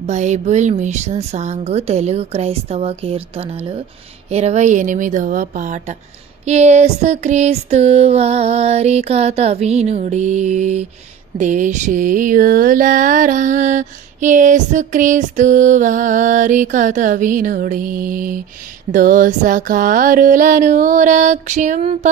Bible machine song Telugu క్రైస్తవ కీర్తనలు ఇరవై ఎనిమిదవ పాట. ఏసుక్రీస్తు వారి కథ వినుడి దేశీయులారా యేసుక్రీస్తు వారి కథ వినుడి. దోసకారులను రక్షింప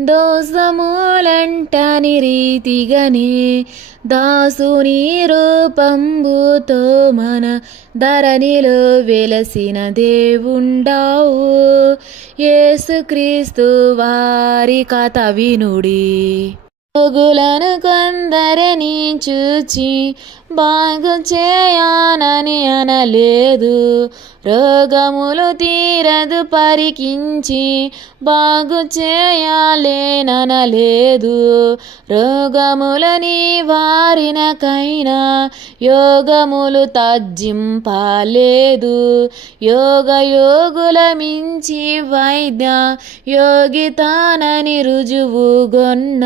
దోసమూలంటని రీతిగనే దాసుని రూపంబుతో మన ధరణిలో వెలసిన దేవుండావు. యేసుక్రీస్తు వారి కథ వినుడి. పొగులను కొందరిని చూచి బాగు చేయనని అనలేదు. రోగములు తీరదు పరికించి బాగు చేయాలేననలేదు. రోగములు నివారినకైనా యోగములు తజ్జింపలేదు యోగ యోగుల మించి వైద్య యోగితానని రుజువుగొన్న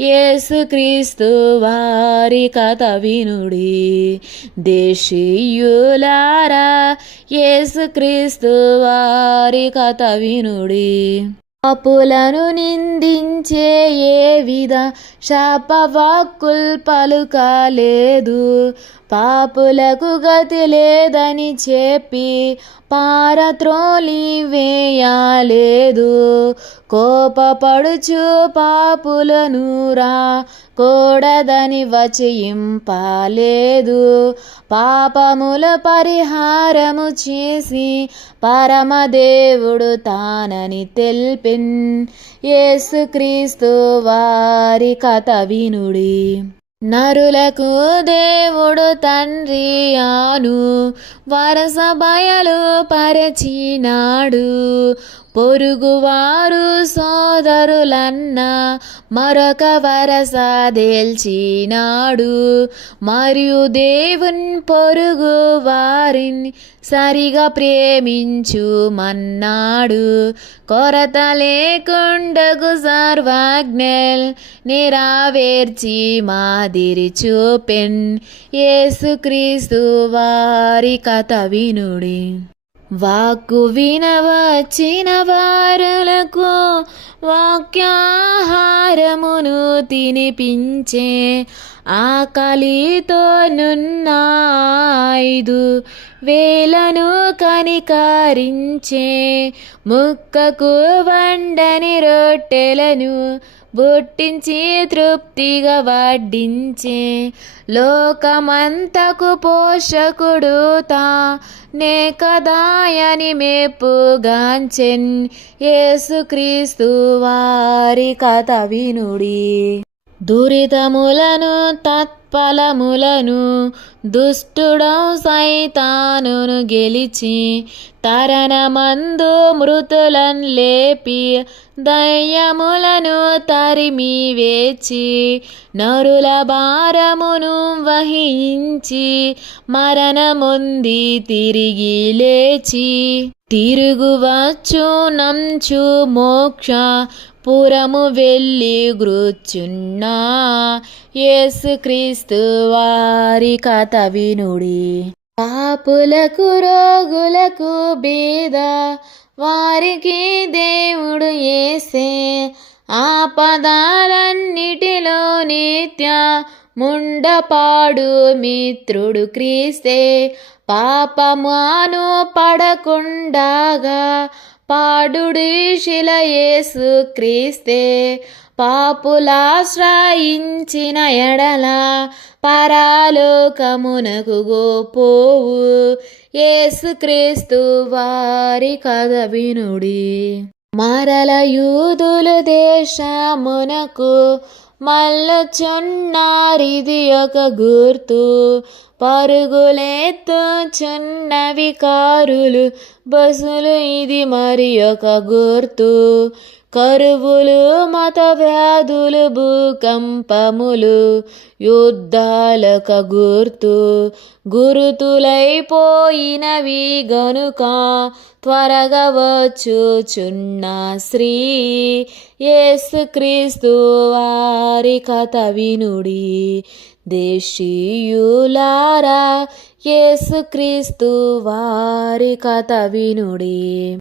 యేసుక్రీస్తు వారి కథ దీనుడి దేశీయులారా యేసుక్రీస్తు వారి కథ వినుడి. పాపులను నిందించే ఏ విధ శాపవాక్కుల్ పలుకలేదు. పాపులకు గతి లేదని చెప్పి పారత్రోలి వేయలేదు. కోపపడుచు పాపులను రా కూడదని వచయింపలేదు. పాపముల పరిహారము చేసి పరమదేవుడు తానని తెల్పిన్. యేసుక్రీస్తు వారి కథ వినుడి. నరులకు దేవుడు తండ్రి ఆను. వరస బయలు పరచినాడు. పొరుగువారు సోదరులన్న మరొక వరస దేల్చినాడు మరియు దేవున్ పొరుగు వారిని సరిగా ప్రేమించుమన్నాడు. కొరత లేకుండగు సర్వాజ్ఞల్ నిరావేర్చి మాదిరి చూపెన్. యేసుక్రీస్తు వారి కథ వినుడి. వాక్కు వినవచ్చిన వారులకు వాక్యాహారమును తినిపించే ఆకలితో నున్న ఐదు వేలను కనికరించే ముక్కకు వండని రొట్టెలను బుట్టించి తృప్తిగా వడ్డించే లోకమంతకు పోషకుడు తా నే కదాయని మేపుగాంచెన్ యేసుక్రీస్తు వారి కథ వినుడి. దురితములను తత్ఫలములను దుష్టుడం సైతానును గెలిచి తరణమందు మృతులను లేపి దయ్యములను తరిమి వేచి నరుల భారమును వహించి మరణముంది తిరిగి లేచి తిరుగువచ్చు నంచు మోక్ష పురము వెళ్ళి గృచున్నా యేసుక్రీస్తు వారి కథ వినుడి. పాపులకు రోగులకు బీద. వారికి దేవుడు ఏసే. ఆపదాలన్నిటిలో నిత్య ముండపాడు మిత్రుడు క్రీస్తే. పాపమాను పడకుండాగా పాడుడి శిలయేసు క్రీస్తే. పాపులాశ్రయించిన ఎడల పరాలోకమునకు గోపోవు. యేసుక్రీస్తు వారి కథ వినుడి. మరల యూదులు దేశమునకు మల్లచున్నారిది ఒక గుర్తు. పరుగులెత్తుచున్న వికారులు బస్సులు ఇది మరి ఒక గుర్తు. కరువులు మత వ్యాధులు భూకంపములు యుద్ధాలక గుర్తు. గురుతులైపోయినవి గనుక త్వరగా వచ్చుచున్న శ్రీ యేసుక్రీస్తు వారి కథ వినుడి. దేశీయులారా యేసుక్రీస్తు వారి కథ వినుడి.